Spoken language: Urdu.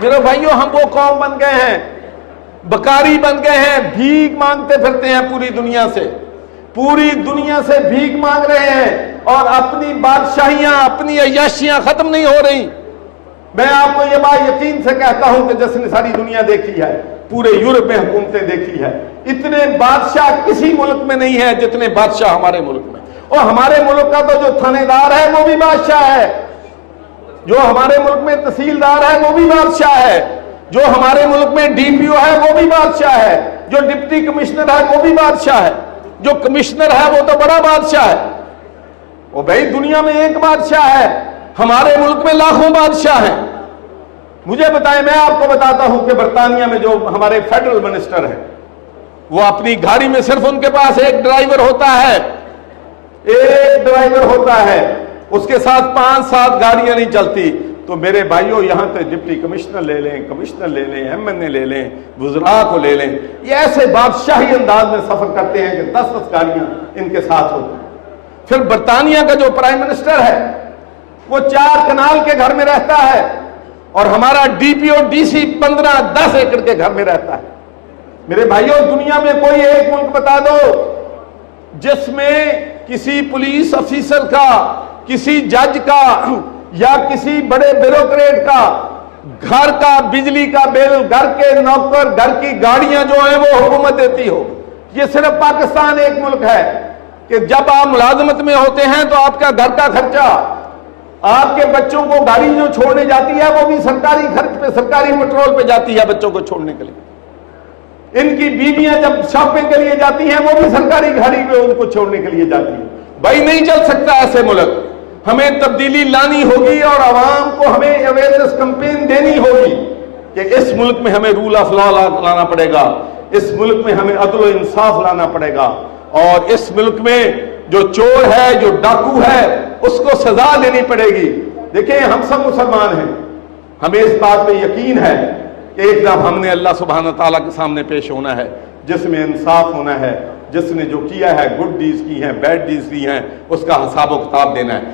میرے بھائیوں، ہم وہ قوم بن گئے ہیں، بکاری بن گئے ہیں، بھیک مانگتے پھرتے ہیں پوری دنیا سے بھیک مانگ رہے ہیں، اور اپنی بادشاہیاں، اپنی عیاشیاں ختم نہیں ہو رہی۔ میں آپ کو یہ بات یقین سے کہتا ہوں کہ جس نے ساری دنیا دیکھی ہے، پورے یورپ میں حکومتیں دیکھی ہے، اتنے بادشاہ کسی ملک میں نہیں ہے جتنے بادشاہ ہمارے ملک میں۔ اور ہمارے ملک کا تو جو تھانے دار ہے وہ بھی بادشاہ ہے، جو ہمارے ملک میں تحصیلدار ہے وہ بھی بادشاہ ہے، جو ہمارے ملک میں ڈی پی او ہے وہ بھی بادشاہ ہے، جو ڈپٹی کمشنر ہے وہ بھی بادشاہ ہے، جو کمشنر ہے وہ تو بڑا بادشاہ ہے۔ وہ بھائی دنیا میں ایک بادشاہ ہے، ہمارے ملک میں لاکھوں بادشاہ ہیں۔ مجھے بتائیں، میں آپ کو بتاتا ہوں کہ برطانیہ میں جو ہمارے فیڈرل منسٹر ہیں، وہ اپنی گاڑی میں صرف ان کے پاس ایک ڈرائیور ہوتا ہے، اس کے ساتھ 5-7 گاڑیاں نہیں چلتی۔ تو میرے بھائیوں، یہاں تے ڈپٹی کمشنر لے لیں، ایم این اے لے لیں، وزراء کو لے لیں، یہ ایسے بادشاہی انداز میں سفر کرتے ہیں کہ 10 گاڑیاں ان کے ساتھ ہوتی ہیں۔ پھر برطانیہ کا جو پرائم منسٹر ہے وہ 4 کنال کے گھر میں رہتا ہے، اور ہمارا D P O D C 15-10 ایکڑ کے گھر میں رہتا ہے۔ میرے بھائیوں، دنیا میں کوئی ایک ملک بتا دو جس میں کسی پولیس افیسر کا، کسی جج کا یا کسی بڑے بیوروکریٹ کا گھر کا بجلی کا بل، گھر کے نوکر، گھر کی گاڑیاں جو ہیں وہ حکومت دیتی ہو۔ یہ صرف پاکستان ایک ملک ہے کہ جب آپ ملازمت میں ہوتے ہیں تو آپ کا گھر کا خرچہ، آپ کے بچوں کو گاڑی جو چھوڑنے جاتی ہے وہ بھی سرکاری خرچ پہ، سرکاری پیٹرول پہ جاتی ہے بچوں کو چھوڑنے کے لیے۔ ان کی بیویاں جب شاپنگ کے لیے جاتی ہیں وہ بھی سرکاری گاڑی پہ ان کو چھوڑنے کے لیے جاتی ہیں۔ بھائی نہیں چل سکتا ایسے ملک، ہمیں تبدیلی لانی ہوگی، اور عوام کو ہمیں اویئرنیس کمپین دینی ہوگی کہ اس ملک میں ہمیں رول آف لا لانا پڑے گا، اس ملک میں ہمیں عدل و انصاف لانا پڑے گا، اور اس ملک میں جو چور ہے، جو ڈاکو ہے، اس کو سزا دینی پڑے گی۔ دیکھیں، ہم سب مسلمان ہیں، ہمیں اس بات پہ یقین ہے کہ ایک دن ہم نے اللہ سبحانہ تعالیٰ کے سامنے پیش ہونا ہے، جس میں انصاف ہونا ہے، جس نے جو کیا ہے، گڈ ڈیز کی ہیں، بیڈ ڈیز کی ہیں، اس کا حساب و کتاب دینا ہے۔